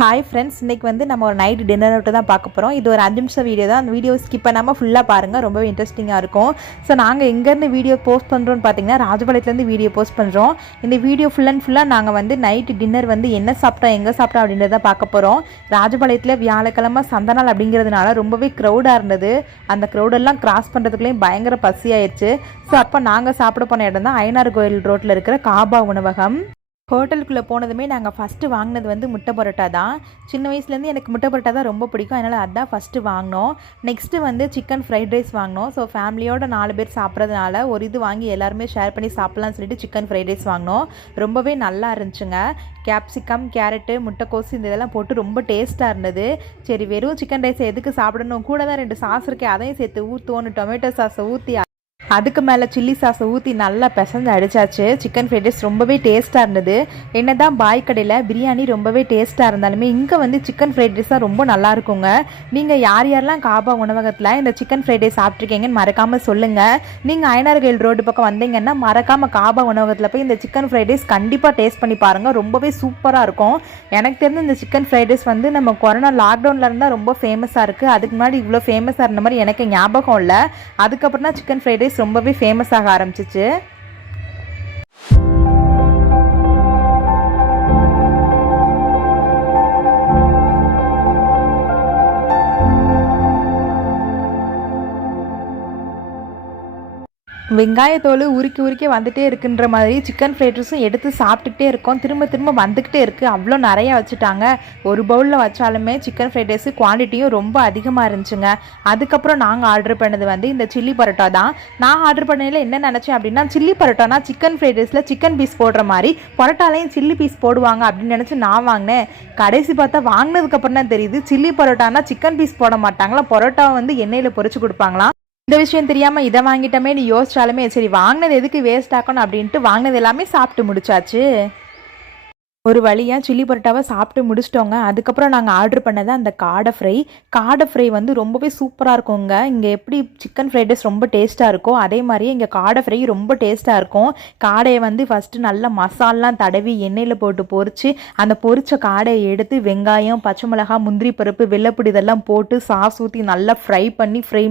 Hi friends, இன்றைக்கி வந்து நம்ம ஒரு நைட் டின்னர் அவுட்டு தான் பார்க்க போகிறோம். இது ஒரு 5 நிமிஷம் வீடியோ தான். அந்த வீடியோ ஸ்கிப் பண்ணாமல் ஃபுல்லாக பாருங்கள், ரொம்பவே இன்ட்ரெஸ்டிங்காக இருக்கும். ஸோ நாங்கள் எங்கேருந்து வீடியோ போஸ்ட் பண்ணுறோன்னு பார்த்தீங்கன்னா ராஜபாளையத்துலேருந்து வீடியோ போஸ்ட் பண்ணுறோம். இந்த வீடியோ ஃபுல்லாக நாங்கள் வந்து நைட்டு டின்னர் வந்து என்ன சாப்பிட்டோம் எங்கே சாப்பிட்டோம் அப்படின்றத பார்க்க போகிறோம். ராஜபாளையத்தில் வியாழக்கிழமை சந்த நாள் அப்படிங்கிறதுனால ரொம்பவே க்ரௌடாக இருந்தது. அந்த க்ரௌடெல்லாம் கிராஸ் பண்ணுறதுக்குள்ளேயும் பயங்கர பசியாயிடுச்சு. ஸோ அப்போ நாங்கள் சாப்பிட போன இடம் தான் ஐயனார் கோயில் ரோட்டில் இருக்கிற காபா உணவகம். ஹோட்டலுக்குள்ளே போனதுமே நாங்கள் ஃபஸ்ட்டு வாங்கினது வந்து முட்டை பரோட்டா தான். சின்ன வயசுலேருந்து எனக்கு முட்டை பரோட்டா தான் ரொம்ப பிடிக்கும், அதனால் அதுதான் ஃபஸ்ட்டு வாங்கினோம். நெக்ஸ்ட்டு வந்து சிக்கன் ஃப்ரைட் ரைஸ் வாங்கினோம். ஸோ ஃபேமிலியோட 4 பேர் சாப்பிட்றதுனால ஒரு இது வாங்கி எல்லாருமே ஷேர் பண்ணி சாப்பிட்லான்னு சொல்லிட்டு சிக்கன் ஃப்ரைட் ரைஸ் வாங்கினோம். ரொம்பவே நல்லா இருந்துச்சுங்க. கேப்சிகம், கேரட்டு, முட்டைக்கோசு இந்த இதெல்லாம் போட்டு ரொம்ப டேஸ்ட்டாக இருந்தது. சரி, வெறும் சிக்கன் ரைஸை எதுக்கு சாப்பிடணும், கூட தான் 2 சாஸ் இருக்கே அதையும் சேர்த்து ஊற்றுவோன்னு டொமேட்டோ சாஸை ஊற்றி அதுக்கு மேலே சில்லி சாஸை ஊற்றி நல்லா பிசைஞ்சு அடித்தாச்சு. சிக்கன் ஃப்ரைட் ரைஸ் ரொம்பவே டேஸ்ட்டாக இருந்தது. என்ன தான் பாய் கடையில் பிரியாணி ரொம்பவே டேஸ்ட்டாக இருந்தாலுமே இங்கே வந்து சிக்கன் ஃப்ரைட் ரைஸ் தான் ரொம்ப நல்லா இருக்குங்க. நீங்கள் யாரெல்லாம் காபா உணவகத்தில் இந்த சிக்கன் ஃப்ரைட் ரைஸ் சாப்பிட்ருக்கீங்கன்னு மறக்காமல் சொல்லுங்கள். நீங்கள் ஐயனார் கோயில் ரோடு பக்கம் வந்தீங்கன்னா மறக்காமல் காபா உணவகத்தில் போய் இந்த சிக்கன் ஃப்ரைட் ரைஸ் கண்டிப்பாக டேஸ்ட் பண்ணி பாருங்கள். ரொம்பவே சூப்பராக இருக்கும். எனக்கு தெரிஞ்ச இந்த சிக்கன் ஃப்ரைட் ரைஸ் வந்து நம்ம கொரோனா லாக்டவுனில் இருந்தால் ரொம்ப ஃபேமஸாக இருக்குது. அதுக்கு முன்னாடி இவ்வளோ ஃபேமஸாக இருந்த மாதிரி எனக்கு ஞாபகம் இல்லை. அதுக்கப்புறம் தான் சிக்கன் ஃப்ரைட் ரைஸ் ரொம்பவே ஃபேமஸ் ஆக ஆரம்பிச்சிச்சு. வெங்காயத்தோல் உருக்கி வந்துகிட்டே இருக்குன்ற மாதிரி சிக்கன் ஃப்ரைட் ரைஸும் எடுத்து சாப்பிட்டுக்கிட்டே இருக்கோம். திரும்ப வந்துக்கிட்டே இருக்குது. அவ்வளோ நிறையா வச்சுட்டாங்க. ஒரு பவுலில் வச்சாலுமே சிக்கன் ஃப்ரைட் ரைஸு குவான்டிட்டியும் ரொம்ப அதிகமாக இருந்துச்சுங்க. அதுக்கப்புறம் நாங்கள் ஆர்டர் பண்ணது வந்து இந்த சில்லி பரோட்டா தான். நான் ஆர்டர் பண்ணதில் என்ன நினச்சேன் அப்படின்னா, சில்லி பரோட்டானா சிக்கன் ஃப்ரைட் ரைஸில் சிக்கன் பீஸ் போடுற மாதிரி பரோட்டாலையும் சில்லி பீஸ் போடுவாங்க அப்படின்னு நினச்சி நான் வாங்கினேன். கடைசி பார்த்தா வாங்கினதுக்கப்புறம் தான் தெரியுது சில்லி பரோட்டானா சிக்கன் பீஸ் போட மாட்டாங்களா, பரோட்டாவை வந்து எண்ணெயில் பொரிச்சு கொடுப்பாங்களாம். இந்த விஷயம் தெரியாமல் இதை வாங்கிட்டோமே நீ யோசிச்சாலுமே சரி, வாங்கினது எதுக்கு வேஸ்ட் ஆக்கணும் அப்படின்ட்டு வாங்கினது எல்லாமே சாப்பிட்டு முடிச்சாச்சு. ஒரு வழியாக சில்லி பரோட்டாவை சாப்பிட்டு முடிச்சிட்டோங்க. அதுக்கப்புறம் நாங்கள் ஆர்டர் பண்ணது அந்த காடை ஃப்ரை வந்து ரொம்பவே சூப்பராக இருக்குங்க. இங்கே எப்படி சிக்கன் ஃப்ரைட் ரைஸ் ரொம்ப டேஸ்ட்டாக இருக்கும், அதே மாதிரியே இங்கே காடை ஃப்ரை ரொம்ப டேஸ்ட்டாக இருக்கும். காடையை வந்து ஃபஸ்ட்டு நல்லா மசாலாம் தடவி எண்ணெயில் போட்டு பொரித்து அந்த பொரித்த காடையை எடுத்து வெங்காயம், பச்சை மிளகாய், முந்திரி பருப்பு, வெள்ளைப்பூடி இதெல்லாம் போட்டு சாஸ் ஊற்றி நல்லா ஃப்ரை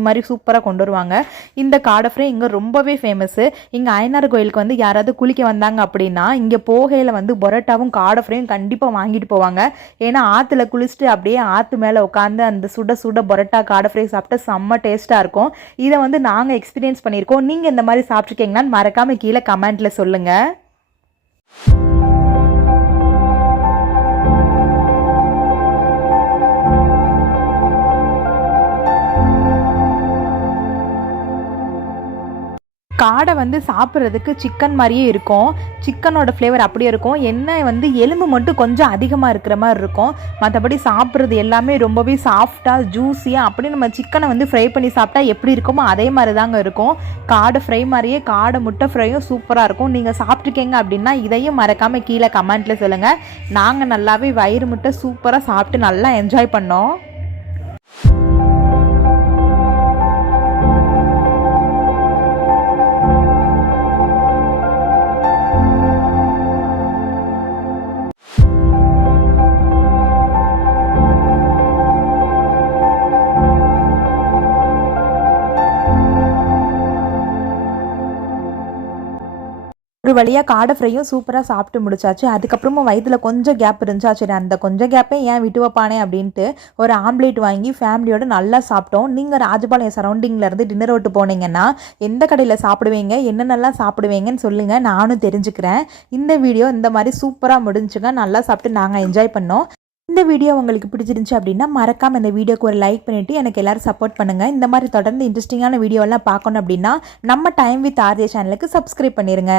மாதிரி சூப்பராக கொண்டு வருவாங்க. இந்த காடை ஃப்ரை இங்கே ரொம்பவே ஃபேமஸ்ஸு. இங்கே ஐயனார் கோயிலுக்கு வந்து யாராவது குளிக்க வந்தாங்க அப்படின்னா இங்கே போகையில் வந்து பரோட்டாவும் காடை ஃப்ரையும் கண்டிப்பாக வாங்கிட்டு போவாங்க. ஏன்னா ஆற்றுல குளிச்சுட்டு அப்படியே ஆற்று மேலே உட்காந்து அந்த சுட பரோட்டா காடை ஃப்ரை சாப்பிட்டா செம்ம டேஸ்ட்டாக இருக்கும். இதை வந்து நாங்கள் எக்ஸ்பீரியன்ஸ் பண்ணியிருக்கோம். நீங்கள் இந்த மாதிரி சாப்பிட்ருக்கீங்களான்னு மறக்காமல் கீழே கமெண்ட்டில் சொல்லுங்கள். காடை வந்து சாப்பிட்றதுக்கு சிக்கன் மாதிரியே இருக்கும். சிக்கனோட ஃப்ளேவர் அப்படியே இருக்கும். எண்ணெய் வந்து எலும்பு மட்டும் கொஞ்சம் அதிகமாக இருக்கிற மாதிரி இருக்கும். மற்றபடி சாப்பிட்றது எல்லாமே ரொம்பவே சாஃப்டாக ஜூஸியாக அப்படி நம்ம சிக்கனை வந்து ஃப்ரை பண்ணி சாப்பிட்டா எப்படி இருக்குமோ அதே மாதிரி தாங்க இருக்கும். காடை ஃப்ரை மாதிரியே காடை முட்டை ஃப்ரையும் சூப்பராக இருக்கும். நீங்கள் சாப்பிட்ருக்கீங்க அப்படின்னா இதையும் மறக்காமல் கீழே கமெண்ட்டில் சொல்லுங்கள். நாங்கள் நல்லாவே வயிறு முட்டை சூப்பராக சாப்பிட்டு நல்லா என்ஜாய் பண்ணோம். ஒரு வழியாக காடை ஃப்ரையும் சூப்பராக சாப்பிட்டு முடிச்சாச்சு. அதுக்கப்புறமா வயிற்றில் கொஞ்சம் கேப் இருந்துச்சா, சரி அந்த கொஞ்சம் கேப்பே ஏன் விட்டு வைப்பானே அப்படின்ட்டு ஒரு ஆம்லேட் வாங்கி ஃபேமிலியோடு நல்லா சாப்பிட்டோம். நீங்கள் ராஜபாளையம் சரௌண்டிங்கில் இருந்து டின்னர் அவுட்டு போனீங்கன்னா எந்த கடையில் சாப்பிடுவீங்க, என்னென்னலாம் சாப்பிடுவீங்கன்னு சொல்லுங்கள், நானும் தெரிஞ்சுக்கிறேன். இந்த வீடியோ இந்த மாதிரி சூப்பராக முடிஞ்சுங்க. நல்லா சாப்பிட்டு நாங்கள் என்ஜாய் பண்ணோம். இந்த வீடியோ உங்களுக்கு பிடிச்சிருந்துச்சு அப்படின்னா மறக்காமல் இந்த வீடியோக்கு ஒரு லைக் பண்ணிவிட்டு எனக்கு எல்லோரும் சப்போர்ட் பண்ணுங்கள். இந்த மாதிரி தொடர்ந்து இன்ட்ரெஸ்டிங்கான வீடியோலாம் பார்க்கணும் அப்படின்னா நம்ம டைம் வித் ஆர்ஜே சேனலுக்கு சப்ஸ்கிரைப் பண்ணிடுங்க.